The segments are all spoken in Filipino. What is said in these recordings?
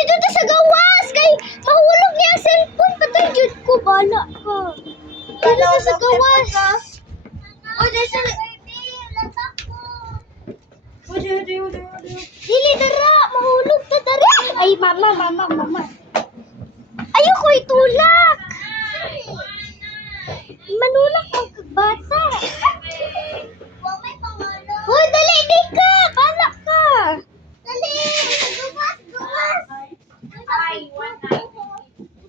dito ta sa gawas kay mahulog niya ang cellphone patay jud ko bala ka. Dito ta sa gawas. Uy, dahil sa... Dili dara, mahulog ta dara. Ay mama. Ayoko itulak. Manulak ang bata. Hoy, dali di ka, bala ka. Dali, gawas.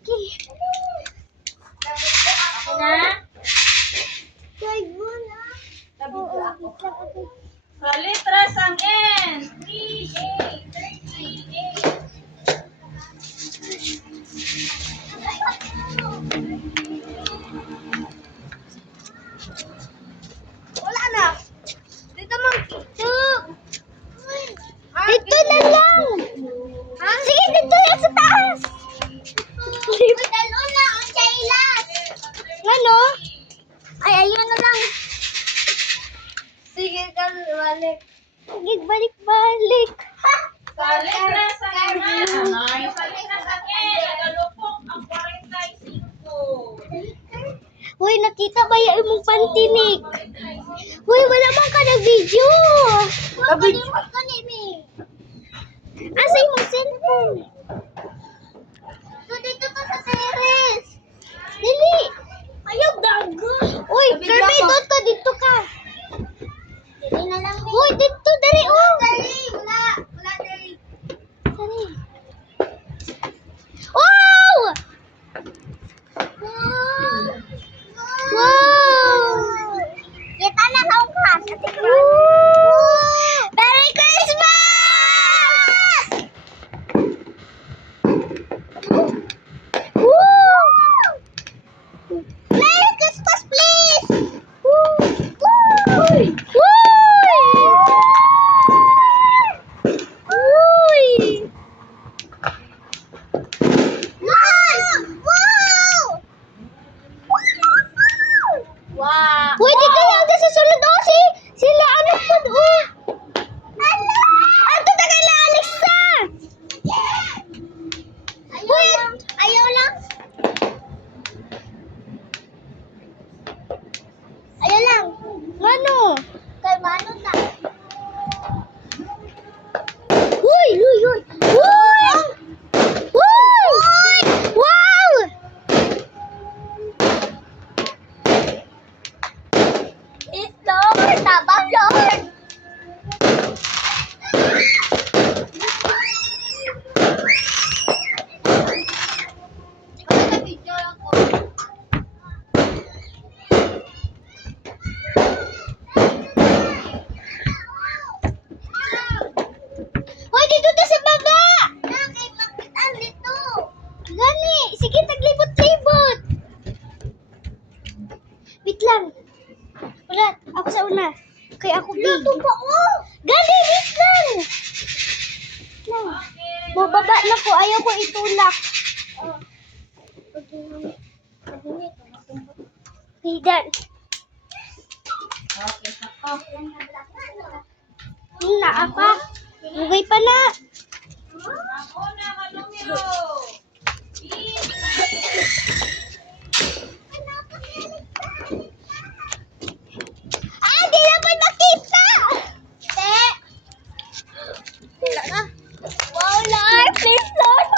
Okay. Kay guna. Letras ang N. 3A. 38. Wala na. Dito man. Dito na lang. Sige, dito yan sa taas. Dalo na ang chailas. Ano? Ay, ayun na lang. Sige, balik. Sige, balik. Sa letras ang N. Sa letras ang N. Nagalupok ang 45. Hoy, nakita ba yung imong pantinik? Hoy, wala man ka nag-video. Nag-video? Asa yung cellphone? So, dito ka sa terrace. Dili. Ayaw, dago. Uy, Kirby, doon ka. Dito ka. Dili na lang. Uy, dito. Dali, oh. Dali. Wala, dali. Dali. Wow! Wow! Kita na sa ukas. Merry Christmas! Woo! Merry Christmas, please! Woo! Wow! Pwede kaya agad sa sulod o sila ano po doon? Ato ta kay Alexa! Uy, ayaw lang. Ayaw lang. Mano? Kay Mano ta. Uy! Uy! Wow! It's Lord! Tabang Lord! Hoy, dito ta sa baba! Nakay, makitaan dito! Gani! Sige, taglibot-libot! Wait lang! Wala, ako sa una. Kaya ako big. Luto pa ko! Gani, wait lang! Lang. Bababa na ko, ayaw ko itulak. Hidan. Okay, sako. Naa pa. Lugay pa na. Ako na ka numero. Ah, di na pa nakita! Te! Wala na. Wow, Lord! Please, Lord!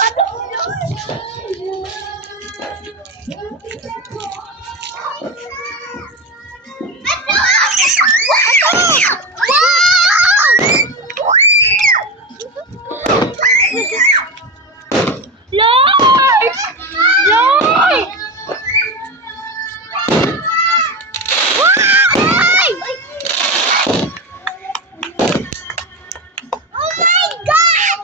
Lord! Lord! Why? Oh my God!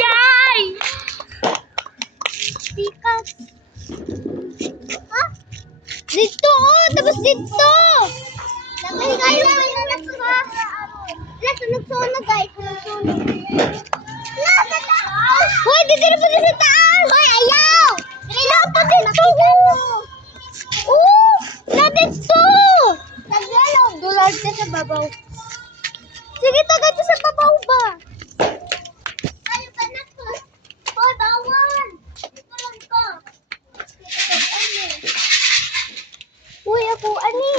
Yay! Sikat. Ha? Dito, oh! Tapos dito! Ay, kayo ba yung nagsuha? Wala, sunog-sunog, guys. Sunog-sunog. Hoy, dito na po sa taas! Hoy, ayaw! Dito na po dito! Oh! Na dito! babaw. Sige, tagay to sa babaw ba? Tayo ka na to. Hoy, bawal. Ito lang ka. Uy, ako, ani?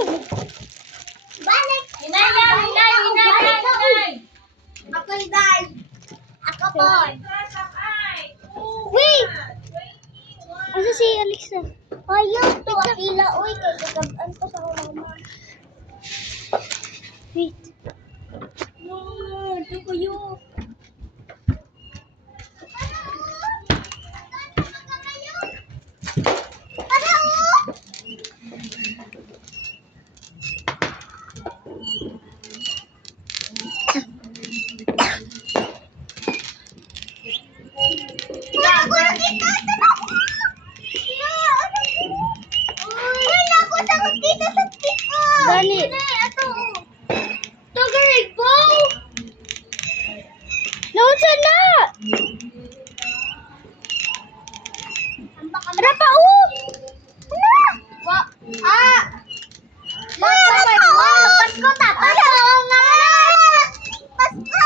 Balik. Hinay! Ako, Day. Ako po. Wait! Wait! Asa si Alexa? Ayaw, to akila. Uy, kay kagabaan ko sa mama. Wait. No, ito kayo. Dali. Tagarig po! Nausan na! Rapa o! Hala! Pasko ta! Pasko nga! Pasko!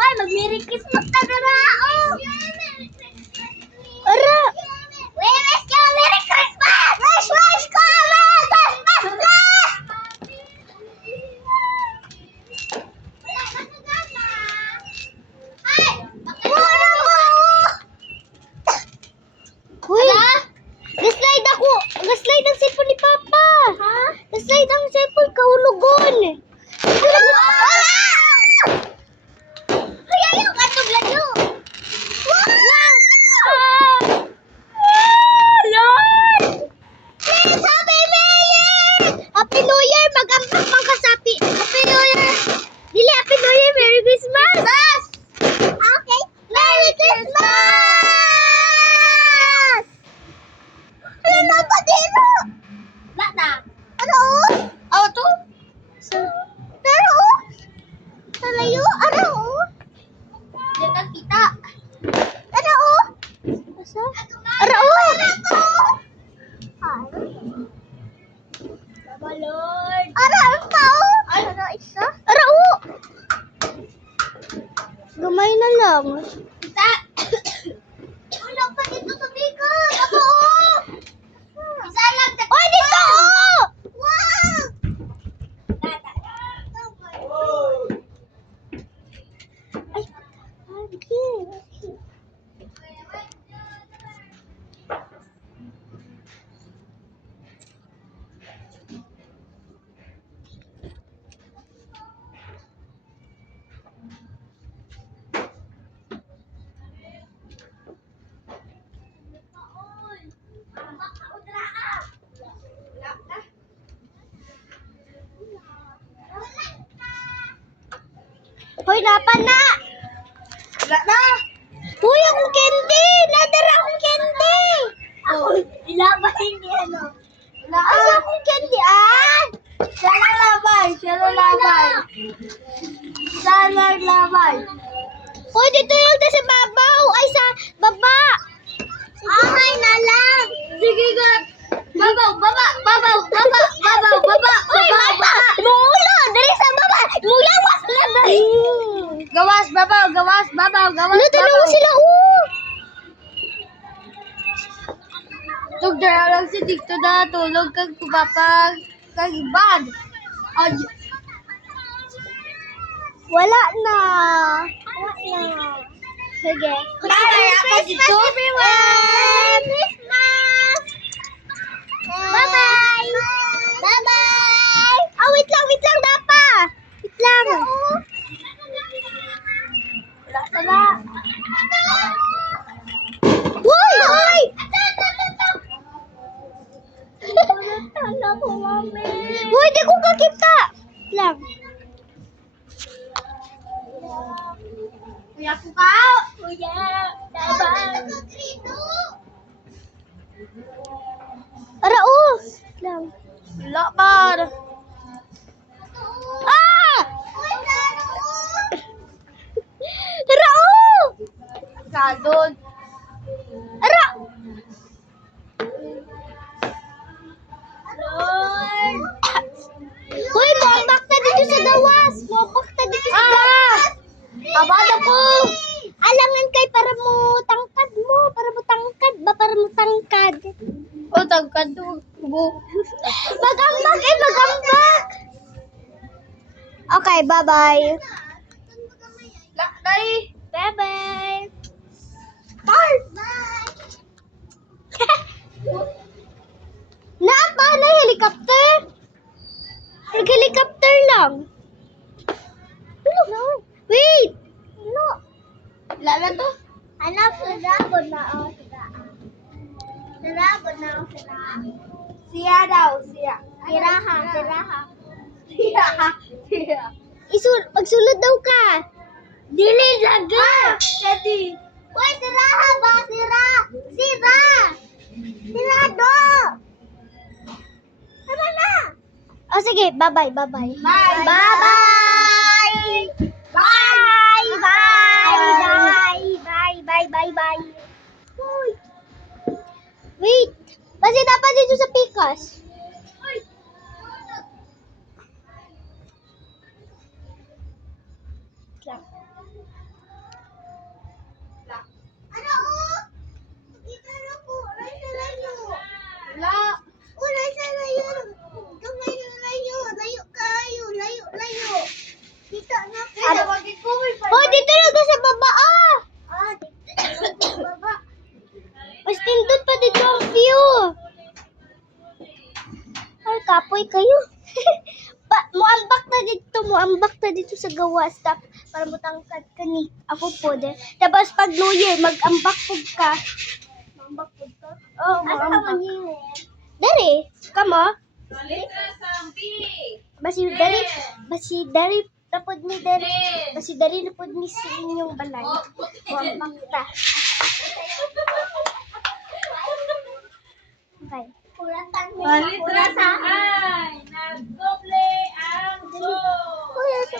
Ay, mag-Merry Christmas na na! Ara! Wish you Merry Christmas! Wish ko! Uy! Gaslide ako! Gaslide ang cellphone ni Papa! Ha? Gaslide ang cellphone, kahulugon! Ay, ayaw ka ito, Blado! Lord! Please, Happy New Year! Happy New Year! Mag-ampang pang kasapi! Happy New Year! Dili, Happy New Year! Merry Christmas! Okay! Merry Christmas! Ano pa dito? Lata. Ano? Oh, to? Pero? Talayo? Ano? Dito kita. Ano? Asa? Ano? Balon. Ano pa? Ano isa? Ano? Gamay na lang. Kita. Wala pa dito sa bigas. Ako. Isa lang. Oy, dito! Wow! Ay, okay. Hoy, napan na! Wala na! Hoy, akong candy! Nadara akong candy! Ako, ilabahin niya, ano? Asa akong candy, ah? Siya lang labay! Siya lang labay! Siya lang labay! Hoy, dito yung sa babaw! Ay, sa baba! Ay, na lang! Sige, ga! Babaw! Baba! Babaw! Baba! Babaw! Baba! Uy, baba! Mulo! Dari sa baba! Mulawas na ba? Gawas! Babaw! Gawas! Babaw! Gawas! Ano, tanong sila, oh! Tugdara lang si Dikto na tulog kag kupapag kag bad. Ay. Wala na. Wala na. Sige. Merry Christmas, everyone! Christmas! Bye-bye! Bye-bye! Ah, wait lang, Dapa! Wait lang. Wala. Uy! Uy! Uy, di ko kakita! Lang. Kuya ko ka! Kuya! Dabang! Ara, oh! Lang. Wala pa! Ah! Ara, oh! Kadod. Ara! Lord! Hoy, bumabak na dito sa Magambak eh, magambak! Okay, bye-bye. Lakday. Bye-bye. Bye! Naapa na helicopter? Helicopter lang. No. Wait! No. Lala to. Anak, sarabon na ako. Sarabon na ako. Siya daw, siya. Tiraha. Siya. Pagsulod daw ka. Dili laga. Kadi. Uy, tiraha ba? Sira. Tirado. Tama na. Oh, sige. Bye-bye. Bye. Bye-bye. Bye. Uy. Wait. Basi dapat dito sa Pikas. Ano oh? Kita na po. Layo. La. Ulay sa layo. Kamay na layo. Layo kayo. Layo. Dito na po. Kaya magikuwi pa. Oh, dito na ka sa baba ah. Dito na sa baba. Mas tindot pa dito ang view. Ay, kapoy kayo. Muambak na dito sa gawa stop para mutangkad ka ni. Ako po de. Tapos pag New Year, mag-ambak po ka. Maambak po ka? Oo, maambak. Dari, kamo? Letra sa B. Basi dari, tapod ni dari. Basi dari napod ni sa inyong balay. Muambak ta. Okay. Letra sa I. Nagdoble ang go. Kuya, sa